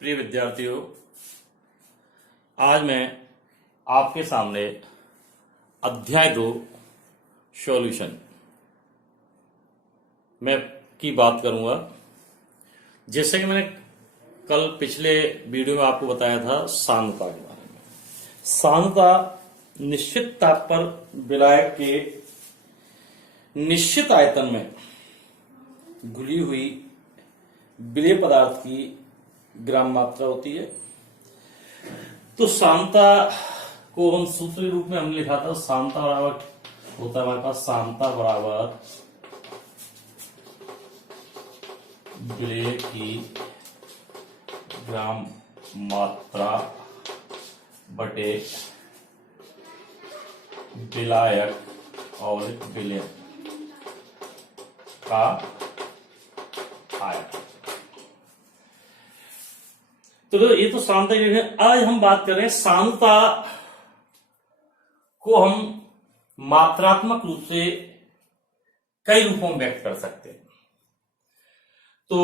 प्रिय विद्यार्थियों, आज मैं आपके सामने अध्याय 2 सॉल्यूशन में की बात करूंगा। जैसे कि मैंने कल पिछले वीडियो में आपको बताया था सांद्रता के बारे में। सांद्रता निश्चित ताप पर विलायक के निश्चित आयतन में घुली हुई विलेय पदार्थ की ग्राम मात्रा होती है। तो सांद्रता को हम सूत्र के रूप में हमने लिखा था, सांद्रता बराबर होता है हमारे पास सांद्रता बराबर विलेय की ग्राम मात्रा बटे विलायक और विलयन का आयतन। तो ये तो सांद्रता है। आज हम बात कर रहे हैं सांद्रता को हम मात्रात्मक रूप से कई रूपों में व्यक्त कर सकते हैं। तो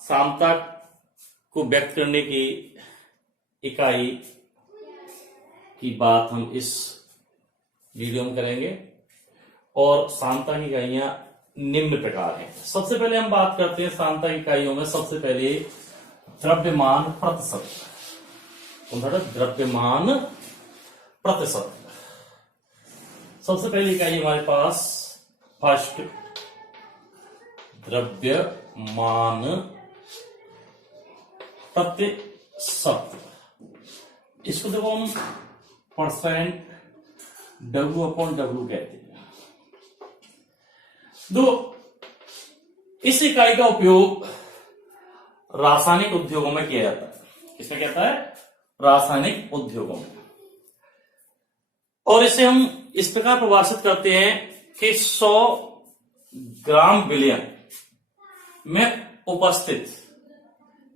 सांद्रता को व्यक्त करने की इकाई की बात हम इस वीडियो में करेंगे और सांद्रता की इकाइयां निम्न प्रकार हैं। सबसे पहले हम बात करते हैं सांद्रता की इकाइयों में। सबसे पहले द्रव्यमान प्रतिशत। द्रव्यमान प्रतिशत सबसे पहली इकाई हमारे पास फर्स्ट द्रव्यमान प्रतिशत। इसको देखो हम परसेंट W/W कहते हैं। इस इकाई का उपयोग रासायनिक उद्योगों में किया जाता है। किसमें कहता है? रासायनिक उद्योगों में। और इसे हम इस प्रकार परिभाषित करते हैं कि 100 ग्राम विलयन में उपस्थित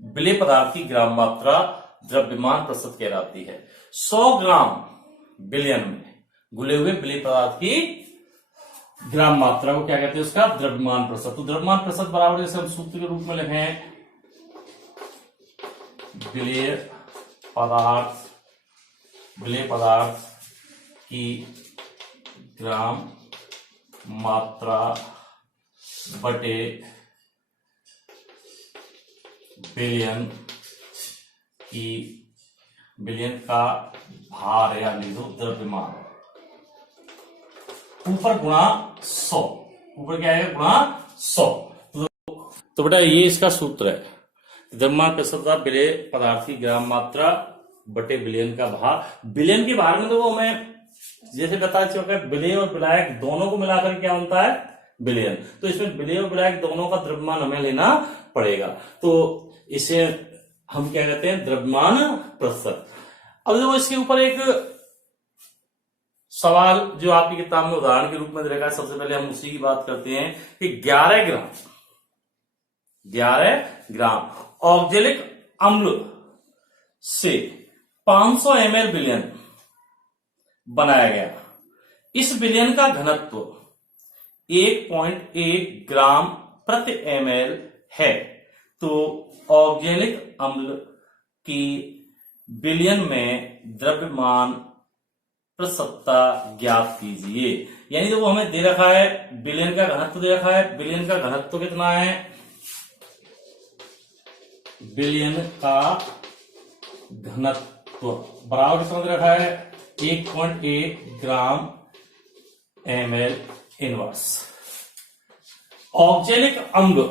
विलेय पदार्थ की ग्राम मात्रा द्रव्यमान प्रतिशत कहलाती है। 100 ग्राम विलयन में घुले हुए विलेय पदार्थ की ग्राम मात्रा को क्या कहते हैं? उसका द्रव्यमान प्रतिशत। तो द्रव्यमान प्रतिशत बराबर जैसे हम सूत्र के रूप में लिखें, विलेय पदार्थ की ग्राम मात्रा बटे विलयन का भार या लिखो द्रव्यमान ऊपर गुणा 100। ऊपर क्या है? गुणा 100। तो बेटा ये इसका सूत्र है। द्रव्यमान प्रतिशत विलेय पदार्थ की ग्राम मात्रा बटे विलयन का भार। विलयन के भार में तो वो हमें जैसे पता चला विलेय और विलायक दोनों को मिलाकर क्या बनता है? विलयन। तो इसमें विलेय और विलायक दोनों का द्रव्यमान हमें लेना पड़ेगा। तो इसे हम क्या कहते हैं? द्रव्यमान प्रतिशत। अब देखो इसके ऊपर एक सवाल जो आपकी किताब में उदाहरण के रूप में दे रखा है। सबसे पहले हम उसी की बात करते हैं कि 11 ग्राम ऑक्जेलिक अम्ल से 500 ml विलयन बनाया गया। इस विलयन का घनत्व 1.1 ग्राम प्रति ml है। तो ऑक्जेलिक अम्ल की विलयन में द्रव्यमान प्रतिशतता ज्ञात कीजिए। यानी तो वो हमें दे रखा है, विलयन का घनत्व दे रखा है। विलयन का घनत्व कितना है? विलयन का घनत्व बराबर कितना दे रखा है? 1.1 ग्राम ml इनवर्स। ऑक्जेलिक अम्ल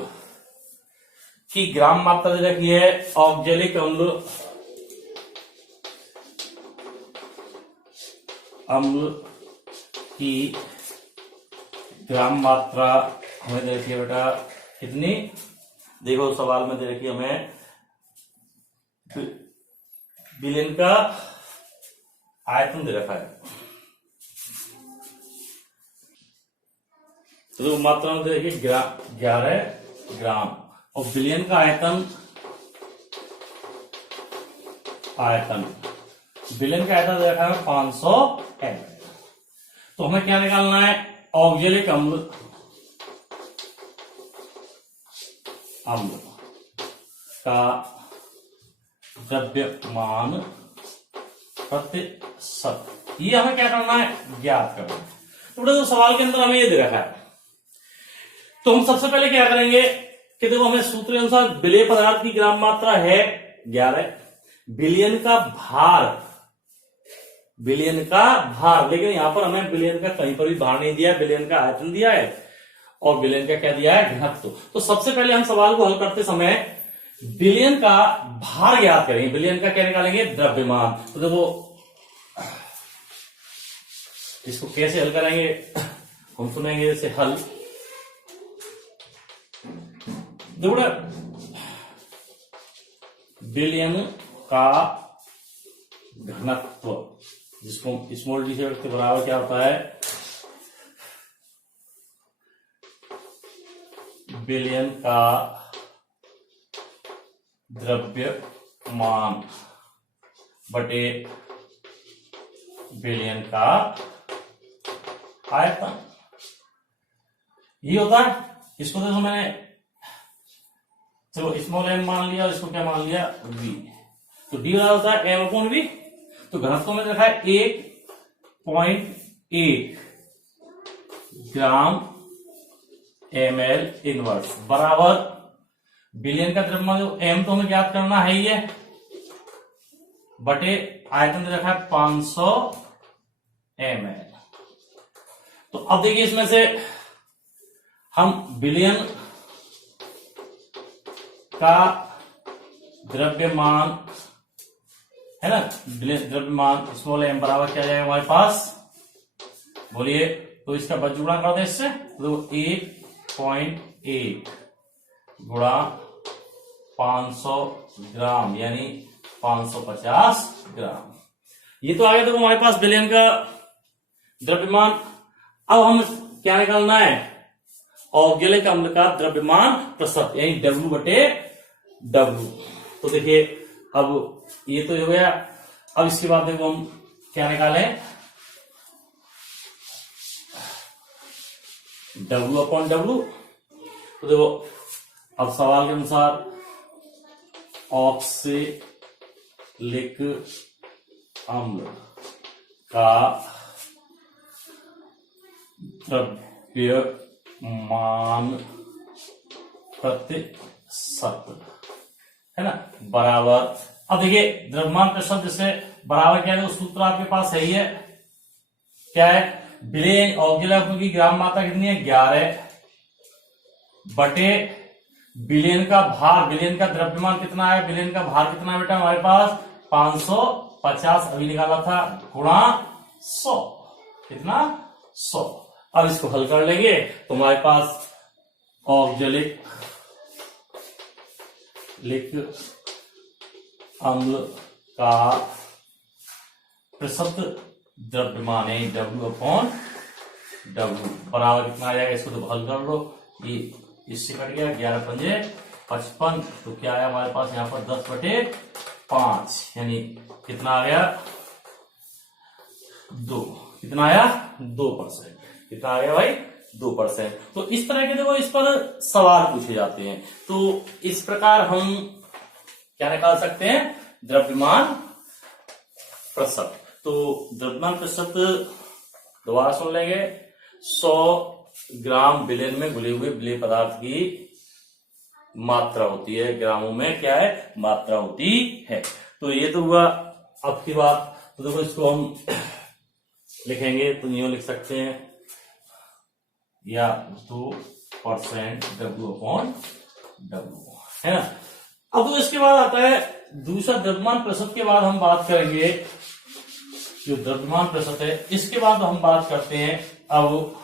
की ग्राम मात्रा दे रखी है। ऑक्जेलिक अम्ल की ग्राम मात्रा हमें दे रखी है बेटा कितनी? देखो सवाल में दे रखी है हमें विलयन का आयतन दे रखा है। तो मात्रा में दे रखी 11 ग्राम और विलयन का विलयन का आयतन दे रखा है 500 ml। तो हमें क्या निकालना है? ऑक्जेलिक अम्ल का द्रव्यमान प्रतिशत, ये हमें क्या करना है, ज्ञात करना है। तो बेटा, तो सवाल के अंदर हमें ये दे रखा है, तो हम सबसे पहले क्या करेंगे कि देखो हमें सूत्र के अनुसार विलेय पदार्थ की ग्राम मात्रा है 11, बिलियन का भार, बिलियन का भार, लेकिन यहां पर हमें बिलियन का कहीं पर भी भार नहीं दिया, बिलियन का आयतन दिया है और बिलियन का क्या दिया है, घनत्व। तो सबसे पहले हम सवाल को हल करते समय बिलियन का भार ज्ञात करेंगे, बिलियन का क्या निकालेंगे, द्रव्यमान। तो देखो इसको कैसे हल करेंगे, हम सुनेंगे इसे हल। देखो बिलियन का घनत्व, जिसको स्मॉल डी से व्यक्त बराबर क्या होता है, बिलियन का द्रव्यमान बटे बिलियन का आयतन, ये होता है। इसको देखो मैंने, चलो स्मॉल एम मान लिया और इसको क्या मान लिया, वी। तो डी बराबर होता है एम अपॉन वी। तो घनत्व में देखा है 1.1 ग्राम ml इनवर्स बराबर बिलियन का द्रव्यमान, जो एम तो हमें ज्ञात करना है ही है, बटे आयतन दे रखा है 500 ml। तो अब देखिए इसमें से हम बिलियन का द्रव्यमान है ना, द्रव्यमान स्मॉल एम बराबर क्या जाएगा हमारे पास, बोलिए। तो इसका बच गुणा कर दे इससे, तो 1.1 गुणा 500 ग्राम यानी 550 ग्राम, ये तो आ गया। देखो हमारे पास बिलियन का द्रव्यमान। अब हम क्या निकालना है, औद्योगिक अम्ल का द्रव्यमान प्रतिशत यानी डब्ल्यू बटे डब्ल्यू। तो देखिए अब ये तो हो गया। अब इसके बाद देखो हम क्या निकालें, डब्ल्यू अपॉन डब्ल्यू। तो देखो अब सवाल के अनुसार ऑक्सैलिक अम्ल का द्रव्यमान प्रतिशत है ना बराबर, अब देखिए द्रव्यमान प्रतिशत जैसे बराबर क्या है, तो सूत्र आपके पास है ही है, क्या है, बिलियन औद्योगिक अम्ल की ग्राम मात्रा कितनी है, 11 बटे बिलियन का भार, बिलियन का द्रव्यमान कितना है, बिलियन का भार कितना है बेटा हमारे पास 550 अभी निकाला था, गुणा 100, कितना 100। अब इसको हल कर लेंगे तो हमारे पास औद्योगिक अम्ल का प्रतिशत द्रव्यमान है डब्ल्यू अपॉन डब्ल्यू बराबर कितना आ जाएगा, इसको तो हल कर लो, ये इससे कट गया, 11 पंजे 55, तो क्या आया हमारे पास यहाँ पर 10/5 यानी कितना आ गया 2, कितना आया 2%, कितना आ गया भाई 2%। तो इस तरह के देखो इस पर सवाल पूछे जाते हैं। तो इस प्रकार हम क्या निकाल सकते हैं, द्रव्यमान प्रतिशत। तो द्रव्यमान प्रतिशत दोबारा सुन लेंगे, 100 ग्राम बिलियन में घुले हुए विलेय पदार्थ की मात्रा होती है, ग्रामों में क्या है मात्रा होती है। तो ये तो हुआ अब की बात। तो देखो इसको हम लिखेंगे तो यूं लिख सकते हैं, या 2% डब्ल्यू अपॉन डब्ल्यू है ना। अब तो इसके बाद आता है दूसरा द्रव्यमान प्रतिशत के बाद हम बात करेंगे, जो द्रव्यमान प्रतिशत है इसके बाद हम बात करते हैं अब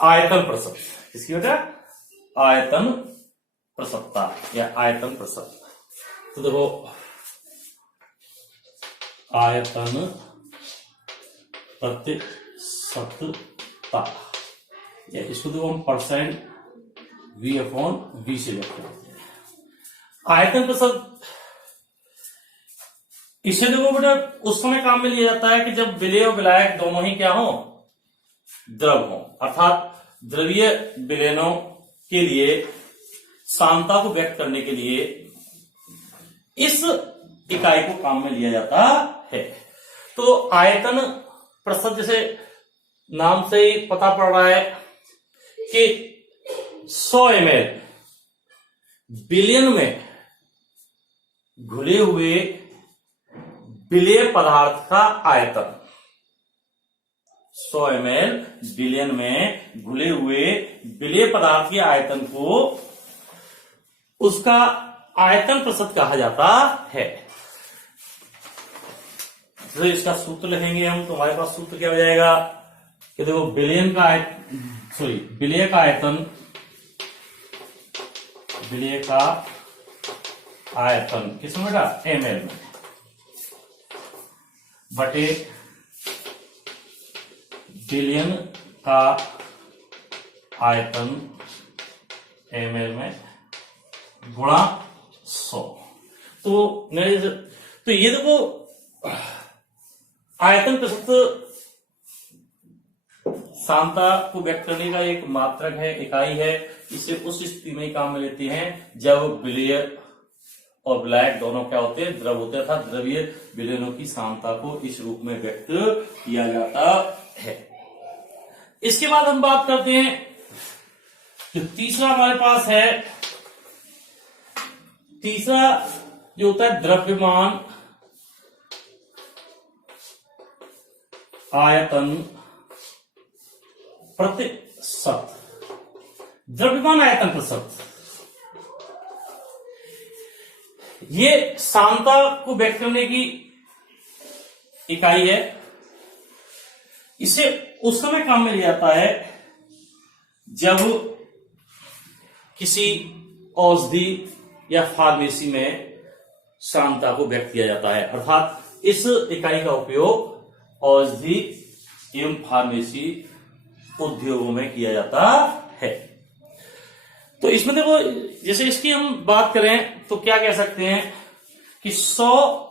आयतन प्रतिशत। किसकी बेटा, आयतन प्रतिशतता या आयतन प्रतिशत। तो देखो आयतन प्रतिशतता, या इसको देखो हम परसेंट V अपॉन V से व्यक्त करते हैं। आयतन प्रतिशत इसे देखो बेटा उस समय काम में लिया जाता है कि जब विलेय और विलायक दोनों ही क्या हो, द्रव हो, अर्थात द्रवीय विलयनों के लिए सांद्रता को व्यक्त करने के लिए इस इकाई को काम में लिया जाता है। तो आयतन प्रतिशत, जैसे नाम से ही पता पड़ रहा है कि 100 ml बिलियन में घुले हुए विलेय पदार्थ का आयतन, 100 ml बिलियन में घुले हुए विलेय पदार्थ के आयतन को उसका आयतन प्रतिशत कहा जाता है। तो इसका सूत्र लिखेंगे हम, तो हमारे पास सूत्र क्या हो जाएगा कि देखो विलेय का आयतन, विलेय का आयतन किसमें बेटा, ml में, बटे बिलियन का आयतन ml में गुणा 100। तो ये देखो आयतन प्रतिशत सांद्रता को व्यक्त करने का एक मात्रक है, इकाई है। इसे उस स्थिति में ही काम में लेते हैं जब विलेय और विलायक दोनों क्या होते हैं, द्रव होते हैं, अर्थात द्रवीय विलयनों की सांद्रता को इस रूप में व्यक्त किया जाता है। इसके बाद हम बात करते हैं जो तीसरा हमारे पास है, तीसरा जो होता है द्रव्यमान आयतन प्रतिशत। द्रव्यमान आयतन प्रतिशत ये सांद्रता को व्यक्त करने की इकाई है। इसे उस समय काम में लिया जाता है जब किसी औषधि या फार्मेसी में सांद्रता को व्यक्त किया जाता है, अर्थात इस इकाई का उपयोग औषधि एवं फार्मेसी उद्योगों में किया जाता है। तो इसमें देखो, जैसे इसकी हम बात करें तो क्या कह सकते हैं कि 100,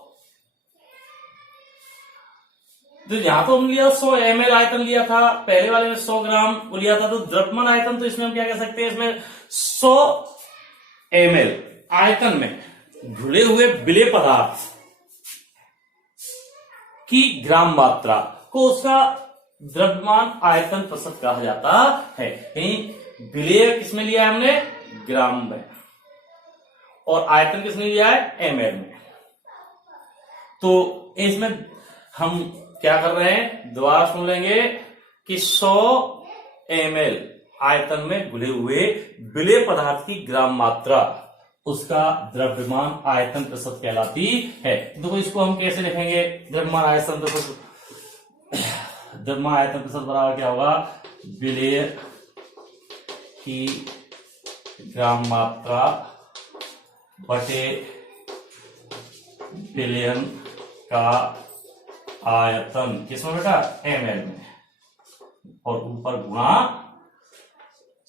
तो यहां तो हम लिया 100 ml आयतन लिया था, पहले वाले में 100 ग्राम वो लिया था, तो द्रव्यमान आयतन तो इसमें हम क्या कह सकते हैं, इसमें 100 ml आयतन में घुले हुए विलेय पदार्थ की ग्राम मात्रा को उसका द्रव्यमान आयतन प्रतिशत कहा जाता है। कहीं विलेय किसमें लिया है हमने, ग्राम में, और आयतन किसने लिया है, ml में। तो इसमें हम क्या कर रहे हैं, दोबारा सुन लेंगे कि 100 ml आयतन में घुले हुए विलेय पदार्थ की ग्राम मात्रा उसका द्रव्यमान आयतन प्रतिशत कहलाती है। देखो इसको हम कैसे लिखेंगे, द्रव्यमान आयतन प्रतिशत, द्रव्यमान आयतन प्रतिशत बराबर क्या होगा, विलेय की ग्राम मात्रा बटे बिलियन का आयतन, किसमें बेटा, ml में, और ऊपर गुणा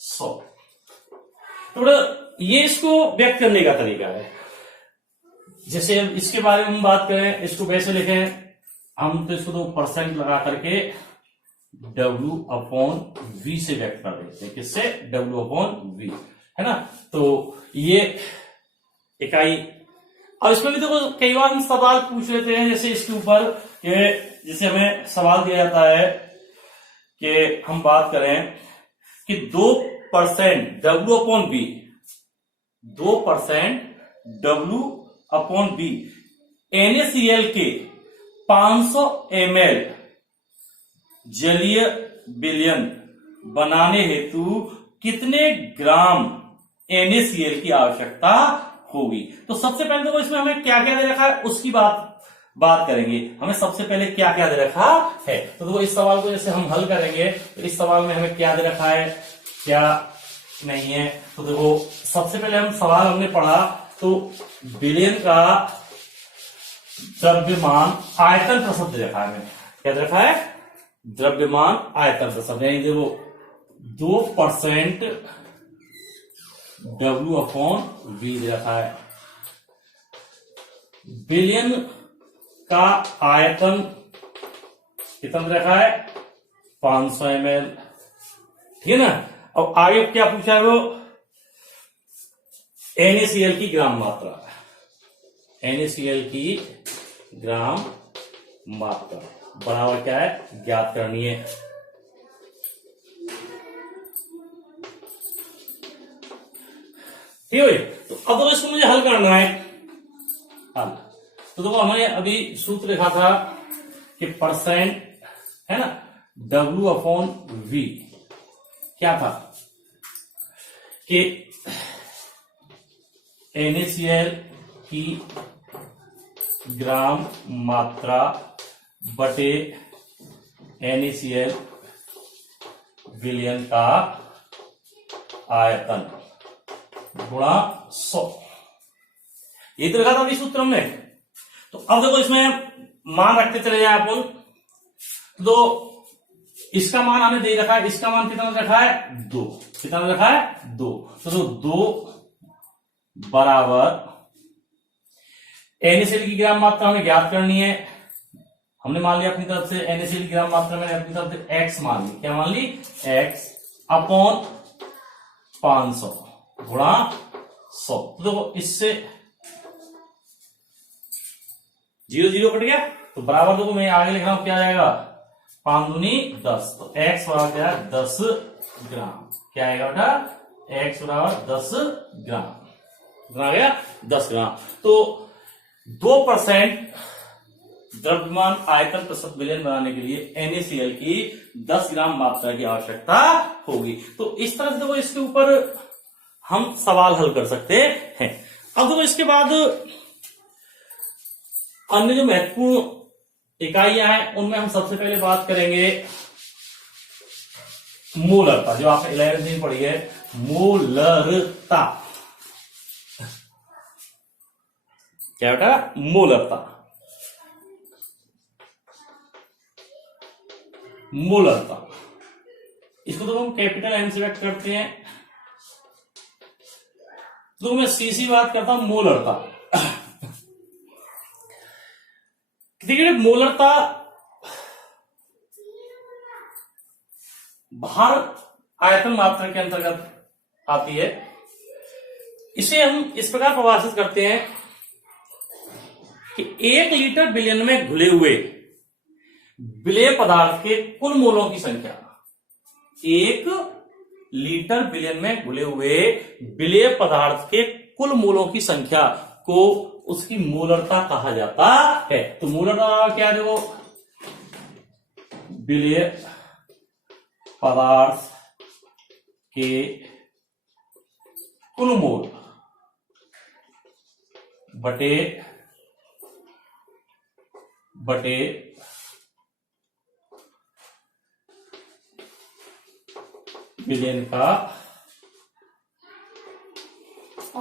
100। तो ये इसको व्यक्त करने का तरीका है। जैसे इसके बारे में हम बात करें, इसको कैसे लिखें हम, तो इसको तो परसेंट लगा करके W/V से व्यक्त कर देते हैं, किससे, W/V, है ना। तो ये इकाई, और इसमें भी देखो कई बार हम सवाल पूछ लेते हैं, जैसे इसके ऊपर जैसे हमें सवाल दिया जाता है कि हम बात करें कि 2% W/V, 2% W/V NaCl के 500 ml जलीय विलयन बनाने हेतु कितने ग्राम NaCl की आवश्यकता होगी। तो सबसे पहले तो इसमें हमें क्या क्या दे रखा है उसकी बात करेंगे। हमें सबसे पहले क्या क्या दे रखा है, तो देखो इस सवाल को जैसे हम हल करेंगे तो इस सवाल में हमें क्या दे रखा है, क्या नहीं है। तो देखो सबसे पहले हम सवाल हमने पढ़ा तो विलयन का द्रव्यमान आयतन प्रतिशत दे रखा है, हमें क्या दे रखा है, द्रव्यमान आयतन प्रतिशत, यानी देखो 2% W/V दे रखा है। विलयन का आयतन कितना दे रखा है, 500 ml, ठीक है ना। अब आगे क्या पूछा है वो, NaCl की ग्राम मात्रा, NaCl की ग्राम मात्रा बराबर क्या है, ज्ञात करनी है। ठीक है, तो अब तो इसको मुझे हल करना है। हल तो देखो हमने अभी सूत्र लिखा था कि परसेंट है ना, W/V क्या था कि NaCl की ग्राम मात्रा बटे NaCl विलयन का आयतन गुणा 100, ये तो लिखा था अभी सूत्र में। तो अब देखो इसमें मान रखते चले जाए अपन, तो इसका मान हमें दे रखा है, इसका मान कितना रखा है 2, कितना रखा है 2, तो 2 बराबर NaCl की ग्राम मात्रा हमें ज्ञात करनी है। हमने मान लिया अपनी तरफ से NaCl की ग्राम मात्रा मैंने अपनी तरफ से x मान ली, क्या मान ली, x अपॉन 500 गुणा 100। तो देखो इससे 0 0 कट गया, तो बराबर देखो मैं आगे लिख रहा हूं क्या आ जाएगा, 5 दूनी 10, तो x बराबर क्या है 10 ग्राम, क्या आएगा बेटा, x बराबर 10 ग्राम, कितना आ गया 10 ग्राम। तो 2% द्रव्यमान आयतन प्रतिशत विलयन बनाने के लिए NaCl की 10 ग्राम मात्रा की आवश्यकता होगी। तो इस तरह से देखो इसके ऊपर हम सवाल हल कर सकते हैं। अब देखो इसके बाद अन्य जो महत्वपूर्ण इकाइयां हैं उनमें हम सबसे पहले बात करेंगे मोलरता, जो आपने 11वीं में पढ़ी है, मोलरता। क्या बेटा, मोलरता, मोलरता। इसको तो हम कैपिटल M से व्यक्त करते हैं, तो मैं सीसी बात करता हूं मोलरता। देखिए मोलरता भार आयतन मात्रा के अंतर्गत आती है। इसे हम इस प्रकार परिभाषित करते हैं कि 1 लीटर विलयन में घुले हुए विलेय पदार्थ के कुल मोलों की संख्या, 1 लीटर विलयन में घुले हुए विलेय पदार्थ के कुल मोलों की संख्या को उसकी मोलरता कहा जाता है। तो मोलरता क्या है, देखो विलेय पदार्थ के कुल मोल बटे विलयन का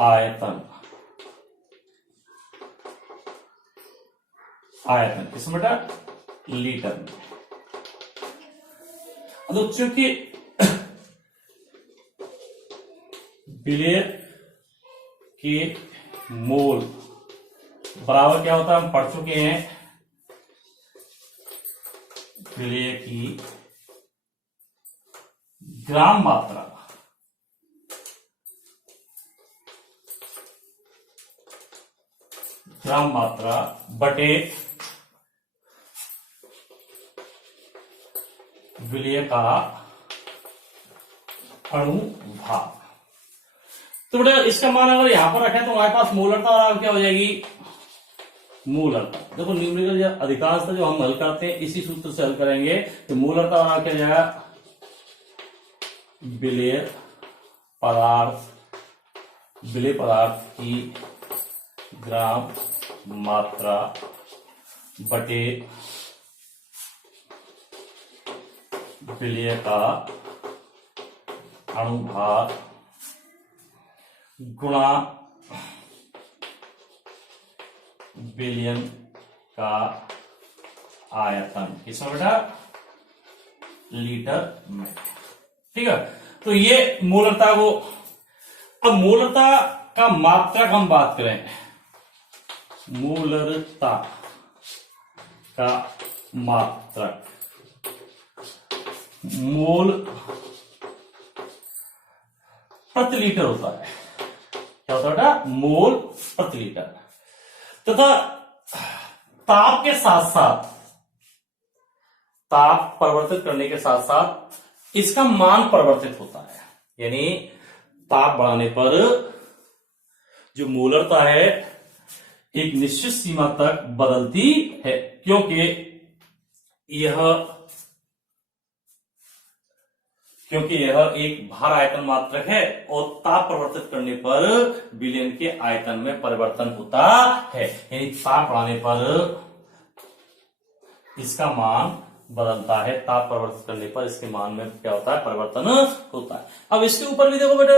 आयतन, इसमें बेटा लीटर में। अब चूंकि विलेय के मोल बराबर क्या होता है, हम पढ़ चुके हैं, विलेय की ग्राम मात्रा बटे विलेय का अणुभार। तो बेटा इसका मान अगर यहां पर रखें तो हमारे पास मोलरता बराबर क्या हो जाएगी, मोलरता। देखो न्यूमेरिकल अधिकांशतः जो हम हल करते हैं इसी सूत्र से हल करेंगे, तो मोलरता बराबर क्या जाएगा, विलेय पदार्थ की ग्राम मात्रा बटे विलेय का अणुभार गुणा विलयन का आयतन, किसमें बेटा, लीटर में। ठीक है, तो ये मोलरता को, अब मोलरता का मात्रक हम बात करें, मोलरता का मात्रक, मोल प्रति लीटर होता है। क्या होता है बेटा? मोल प्रति लीटर। तथा ताप के साथ साथ, ताप परिवर्तित करने के साथ साथ इसका मान परिवर्तित होता है। यानी ताप बढ़ाने पर जो मोलरता है एक निश्चित सीमा तक बदलती है, क्योंकि यह एक भार आयतन मात्रक है और ताप परिवर्तित करने पर विलयन के आयतन में परिवर्तन होता है। यानी ताप बढ़ाने पर इसका मान बदलता है, ताप परिवर्तित करने पर इसके मान में क्या होता है? परिवर्तन होता है। अब इसके ऊपर भी देखो बेटा,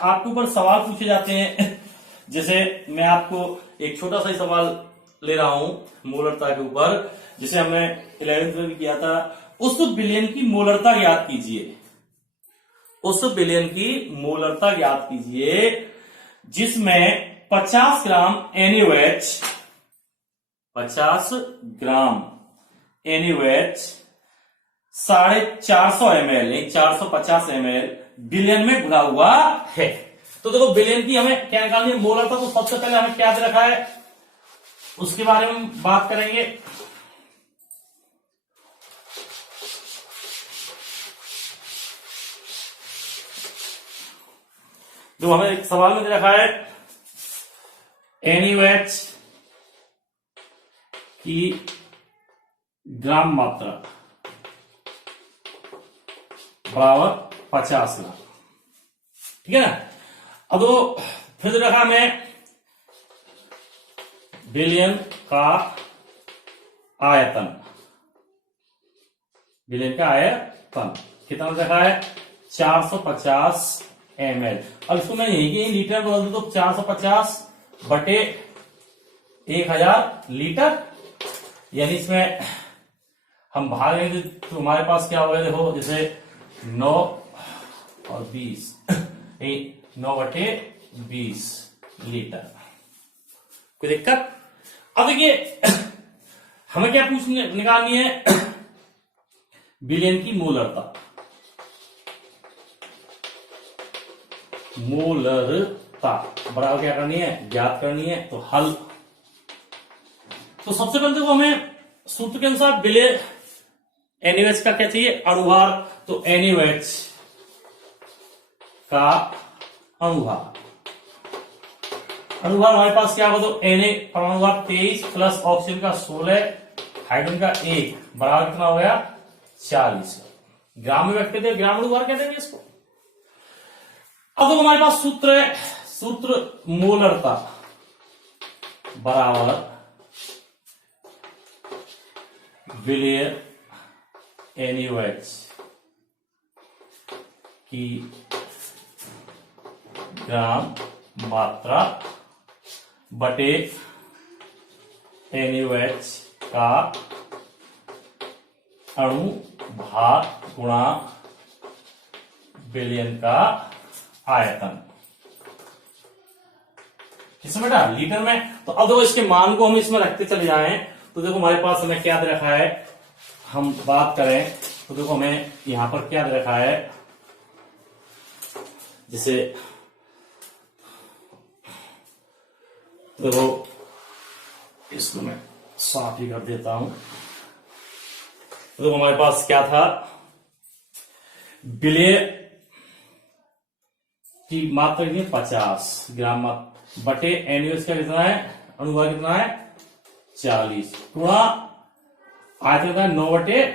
आपके ऊपर सवाल पूछे जाते हैं। जैसे मैं आपको एक छोटा सा ही सवाल ले रहा हूं मोलरता के ऊपर, जिसे हमने 11th में भी किया था। उस विलयन की मोलरता ज्ञात कीजिए, उस विलयन की मोलरता ज्ञात कीजिए जिसमें 50 ग्राम NaOH, 50 ग्राम NaOH 450 ml नहीं 450 ml विलयन में घुला हुआ है। तो देखो विलयन की हमें क्या निकालनी है? मोलरता। तो सबसे पहले हमें क्या दे रखा है उसके बारे में बात करेंगे। जो हमें एक सवाल में दे रखा है NaOH की ग्राम मात्रा बराबर 50 ग्राम, ठीक है ना। अब तो फिर दे रखा हमें विलयन का आयतन, विलयन का आयतन कितना देखा है? 450 ml। अब इसको मैं यही कि लीटर बदल दूं तो 450 बटे 1000 लीटर, यानी इसमें हम भाग लेंगे तो हमारे पास क्या होगा? देखो जैसे 9 और 20, 9 बटे 20 लीटर। कोई दिक्कत? अब देखिए हमें क्या निकालनी है? विलयन की मोलरता, मोलरता बराबर क्या करनी है? ज्ञात करनी है। तो हल, तो सबसे पहले देखो हमें सूत्र के अनुसार विलय NaOH का क्या चाहिए? अणुभार। तो NaOH का अणुभार, अणुभार हमारे पास क्या होगा? तो Na परमाणु भार 23 प्लस ऑक्सीजन का 16, हाइड्रोजन का 1 बराबर कितना हो गया? 40 ग्राम में व्यक्त करते हैं, ग्राम अणुभार कहते हैं इसको। अब तो हमारे पास सूत्र है, सूत्र मोलरता बराबर विलय NaOH की ग्राम मात्रा बटे NaOH का अणु भार गुणा विलयन का आयतन। किसमें बेटा? लीटर में। तो अब देखो इसके मान को हम इसमें रखते चले जाएं तो देखो हमारे पास हमें क्या दे रखा है? हम बात करें तो देखो हमें यहां पर क्या दे रखा है? जैसे देखो इसको मैं साफ ही कर देता हूं। तो हमारे पास क्या था? विलय की मात्रा कितनी? 50 ग्राम बटे NaOH का कितना है? अणुभार कितना है? 40 गुणा आयतन कितना है? 9 बटे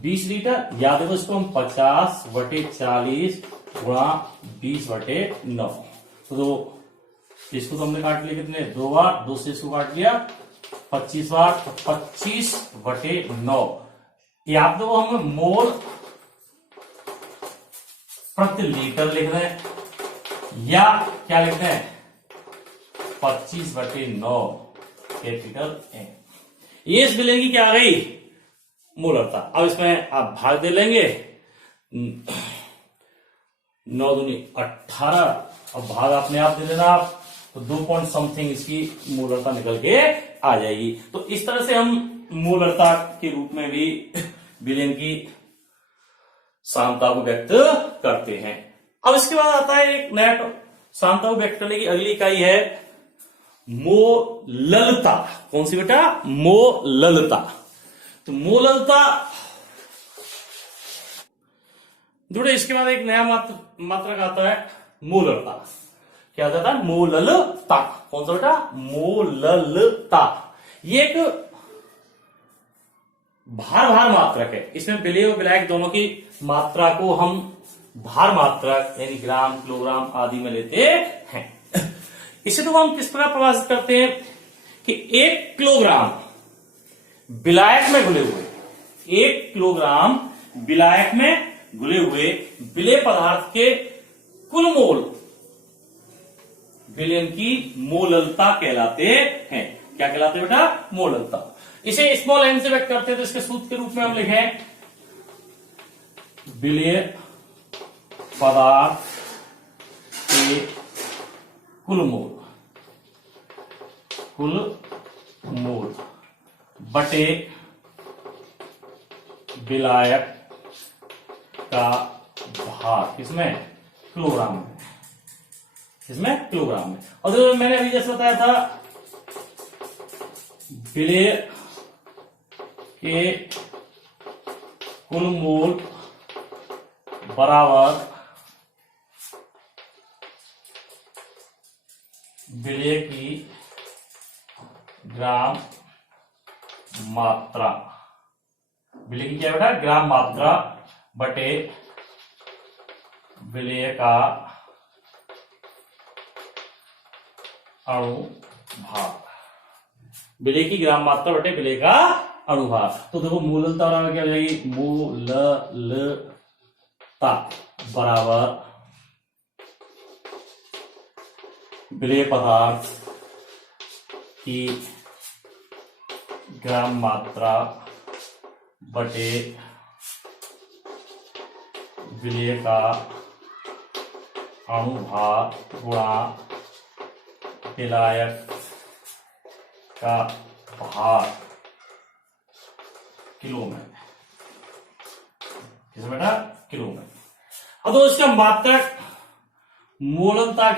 20 लीटर। या देखो इसको हम 50 बटे 40 गुणा 20 बटे 9। तो इसको तो हमने काट लिया कितने? 2 बार, 2 से इसको काट लिया 25 बार, तो 25 बटे 9। या तो हम मोल प्रति लीटर लिख रहे हैं या क्या लिख रहे हैं? 25 बटे 9 कैपिटल एन। ये इस विलयन की क्या आ गई? मोलरता। अब इसमें आप भाग दे लेंगे, 9 दूनी 18, अब भाग अपने आप दे देना आप, तो 2 पॉइंट समथिंग इसकी मोलरता निकल के आ जाएगी। तो इस तरह से हम मोलरता के रूप में भी विलयन की सामता को व्यक्त करते हैं। अब इसके बाद आता है एक नया शांताउ व्यक्त करने की अगली इकाई है मोललता। कौन सी बेटा? मोललता। तो मोललता जोड़े, इसके बाद एक नया मात्रक आता है मोललता। क्या आता है? मोललता। कौन सा बेटा? मोललता। ये एक भार मात्रक है। इसमें विलेय और विलायक दोनों की मात्रा को हम भार मात्रक यानी ग्राम, किलोग्राम आदि में लेते हैं। इसे तो हम किस प्रकार परिभाषित करते हैं कि 1 किलोग्राम विलायक में घुले हुए, 1 किलोग्राम विलायक में घुले हुए विलेय पदार्थ के कुल मोल विलयन की मोललता कहलाते हैं। क्या कहलाते हैं बेटा? मोललता। इसे स्मॉल एन से व्यक्त करते हैं तो इसके सूत्र के रूप में हम लिखें विलेय पदार्थ के कुल मोल बटे विलायक का भार, किसमें? किलोग्राम में। इसमें किलोग्राम में। और जो मैंने अभी जैसे बताया था विलेय के कुल मोल बराबर विलेय की ग्राम मात्रा। विलेय की क्या बेटा? ग्राम मात्रा बटे विलेय का अणुभार। विलेय की ग्राम मात्रा बटे विलेय का अणुभार। तो देखो मोललता बराबर क्या हो जाएगी? मोललता बराबर विलेय पदार्थ की ग्राम मात्रा बटे विलेय का अणुभार गुणा विलायक का भार किलो में। किस बेटा? किलो में। अब तो इसका मात्रक मोललता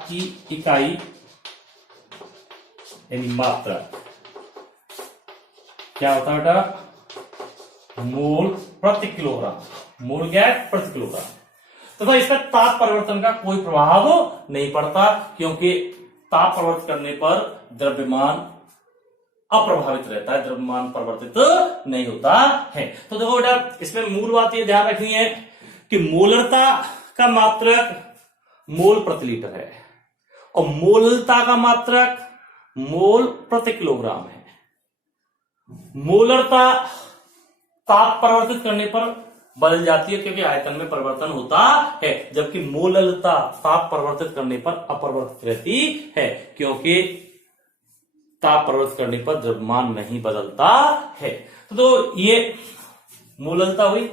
की इकाई यानी मात्रा क्या होता है बेटा? मोल प्रति किलोग्राम। मोल क्या है? प्रति किलोग्राम। तथा इसका ताप परिवर्तन का कोई प्रभाव नहीं पड़ता, क्योंकि ताप परिवर्तित करने पर द्रव्यमान अप्रभावित रहता है, द्रव्यमान परिवर्तित नहीं होता है। तो देखो बेटा, इसमें मूल बात ये ध्यान रखनी है कि मोलरता का मात्रक मोल प्रति लीटर है और मोललता का मात्रक मोल प्रति किलोग्राम है। मोलरता ताप परिवर्तित करने पर बदल जाती है क्योंकि आयतन में परिवर्तन होता है, जबकि मोललता ताप परिवर्तित करने पर अपरिवर्तित रहती है, क्योंकि ताप परिवर्तित करने पर द्रव्यमान नहीं बदलता है। तो ये मोललता हुई।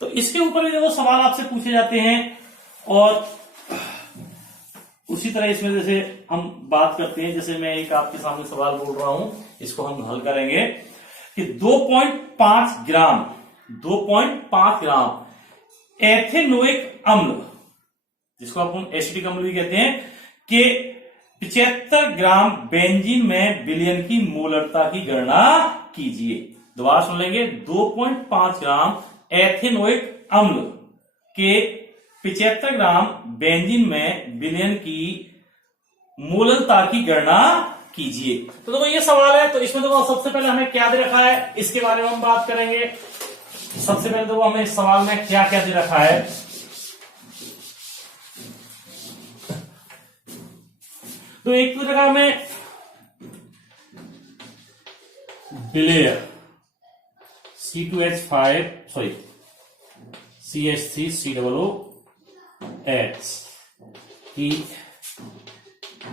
तो इसके ऊपर भी देखो सवाल आपसे पूछे जाते हैं, और उसी तरह इसमें जैसे हम बात करते हैं, जैसे मैं एक आपके सामने सवाल बोल रहा हूं, इसको हम हल करेंगे कि 2.5 ग्राम एथेनोइक अम्ल, जिसको अपन एसिटिक अम्ल भी कहते हैं, के 75 ग्राम बेंजीन में विलयन की मोलरता की गणना कीजिए। दोबारा सुन लेंगे, 2.5 ग्राम एथेनोइक अम्ल के 75 ग्राम बेंजीन में विलयन की मोलरता की गणना कीजिए। तो देखो ये सवाल है, तो इसमें देखो सबसे पहले हमें क्या दे रखा है इसके बारे में हम बात करेंगे। सबसे पहले देखो हमें इस सवाल में क्या क्या दे रखा है। तो एक तो जगह में विलेय C2H5 सॉरी CH3COOH की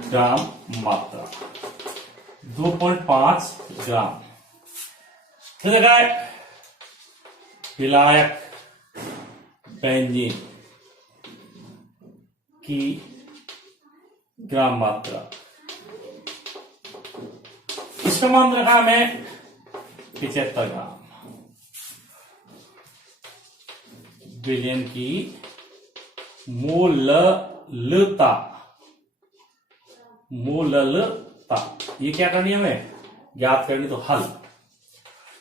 ग्राम मात्रा 2.5 ग्राम। फिर जगह है विलायक बेंजीन की ग्राम मात्रा, इसका मान रखा हमें 75 ग्राम। बिलियन की मोललता, मोललता ये क्या करनी है हमें ज्ञात करनी, तो हल।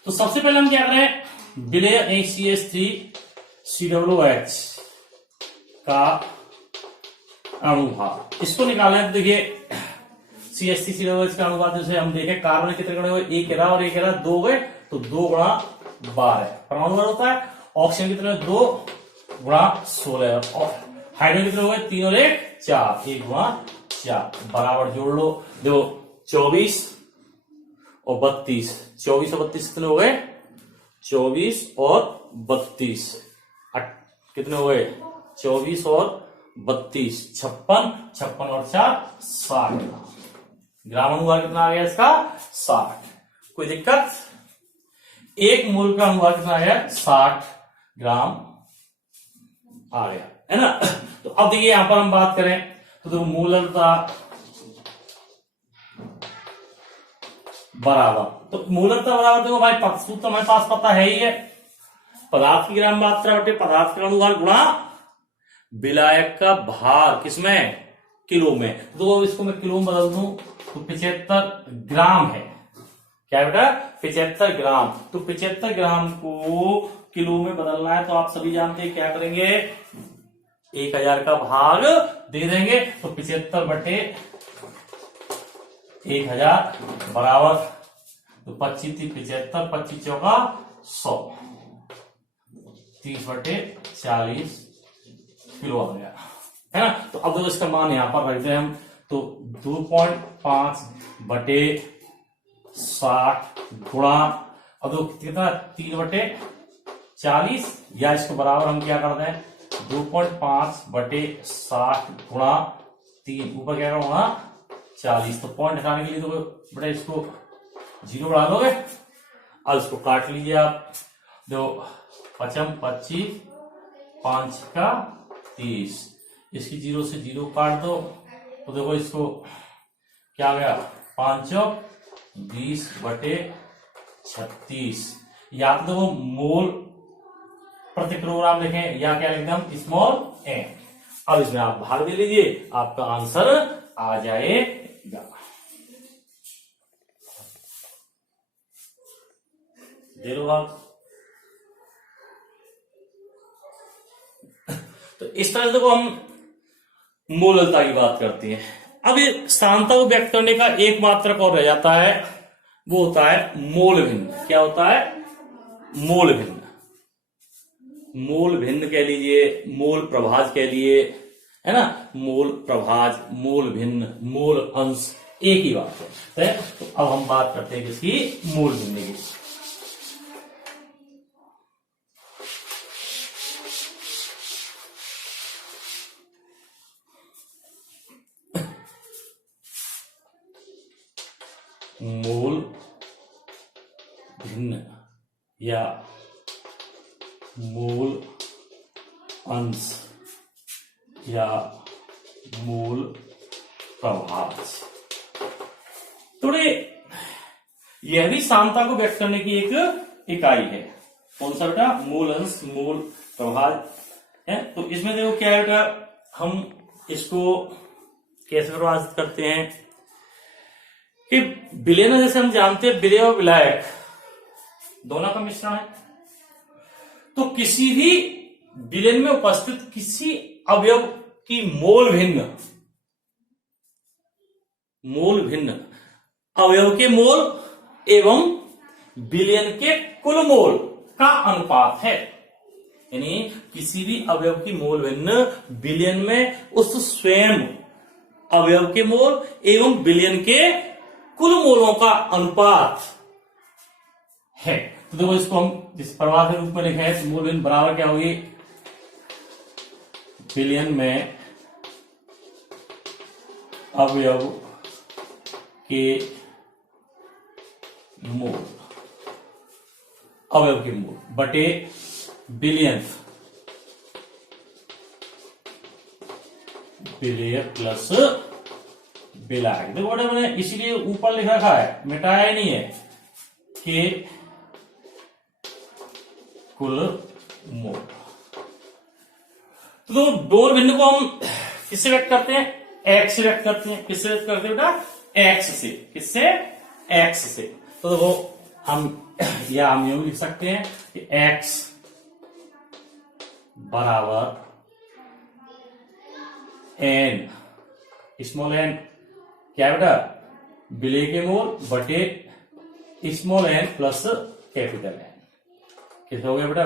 तो सबसे पहले हम क्या करें, बिलियन CH3COOH का अणुभार इसको निकालें। तो देखिए CH3COOH का अनुपात जैसे हम देखें, कार्बन कितने गणे हुए, एक रहा और एक रहा, 2 गए, तो 2 गुणा 12 परमाणु भार होता है। ऑक्सीजन कितने, 2 गुणा 16, और हाइड्रोजन कितने हुए, 3 और 1 4, 1 गुणा 4 बराबर जोड़ लो। देखो 24 और 32, 24 और 32 कितने हो गए, 24 और 32 कितने हो गए, 24 और 32 56, 56 और 4 60 ग्राम अनुभार कितना आ गया इसका, 60। कोई दिक्कत, एक मोल का अनुभार कितना आ गया, 60 ग्राम आ गया, है ना। तो अब देखिए यहां पर हम बात करें तो देखो मोललता बराबर, तो मोललता बराबर देखो भाई सूत्र हमारे पास पता है ही है, पदार्थ की ग्राम मात्रा बटे पदार्थ का अनुभार गुणा विलायक का भार, किसमें, किलो में। तो इसको मैं किलो में बदल दूं तो 75 ग्राम है, क्या है बेटा, 75 ग्राम। तो 75 ग्राम को किलो में बदलना है तो आप सभी जानते हैं क्या करेंगे, 1000 का भाग दे देंगे, तो 75 बटे 1000 बराबर, तो 25 75, 25 चौका 100, 30 बटे 40 किलो आ गया, है ना। तो अब देखो इसका मान यहां पर रखते हैं हम, तो 2.5 बटे 60 गुणा, अब देखो कितना, 3 बटे 40, या इसको बराबर हम क्या करते हैं, 2.5 बटे 60 गुणा 3, ऊपर क्या होगा 40, तो पॉइंट हटाने के लिए तो बेटा इसको 0 बढ़ा दोगे। अब इसको काट लीजिए आप, जो 55 25 5 का 30, इसकी 0 से 0 काट दो, तो देखो इसको क्या आ गया, 5 20 बटे 36, या तो देखो मोल प्रति किलोग्राम लिखें, या क्या लिखते हम, स्मॉल m। अब इसमें आप भाग दे लीजिए, आपका आंसर आ जाएगा। दे लो भाग। तो इस तरह से देखो हम मोललता की बात करते हैं। अब ये सांद्रता को व्यक्त करने का एक मात्रक और रह जाता है, वो होता है मोल भिन्न। क्या होता है, मोल भिन्न, मोल भिन्न कह लीजिए, मोल प्रभाज कह लिए, है ना, मोल प्रभाज, मोल भिन्न, मोल अंश, एक ही बात है। तो अब हम बात करते हैं किसकी, मोल भिन्न की। मोल भिन्न या मोल अंश या मोल प्रभाज, थोड़े यह भी सांद्रता को व्यक्त करने की एक इकाई है। कौन सा बेटा, मोल अंश मोल प्रभाज है। तो इसमें देखो क्या है बेटा, हम इसको कैसे प्रभावित करते हैं कि विलयन, जैसे हम जानते हैं विलय और विलायक दोनों का मिश्रण है, तो किसी भी विलयन में उपस्थित किसी अवयव की मोल भिन्न, मोल भिन्न अवयव के मोल एवं विलयन के कुल मोल का अनुपात है। यानी किसी भी अवयव की मोल भिन्न विलयन में उस स्वयं अवयव के मोल एवं विलयन के कुल मोलों का अनुपात है। तो देखो इसको हम इस प्रवाह के रूप में लिखा है, मोल भिन्न बराबर क्या होगी, विलयन में अवयव के मोल, अवयव के मोल बटे विलयन, विलय प्लस विलायक। देखो बेटा मैंने इसीलिए ऊपर लिख रखा है, मिटाया ही नहीं है, कि कुल मोल, तो डोर भिन्न को हम किससे व्यक्त करते हैं? एक्स से व्यक्त करते हैं। किससे व्यक्त करते हैं बेटा? एक्स से। किससे? एक्स से। तो देखो हम यूं लिख सकते हैं कि एक्स बराबर एन, स्मॉल एन क्या है बेटा? विलय के मोल बटे small N plus capital N. कैसे हो गया बेटा?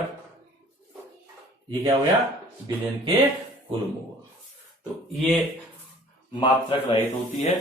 ये क्या हो गया? विलयन के कुल मोल। तो ये मात्रक रहित होती है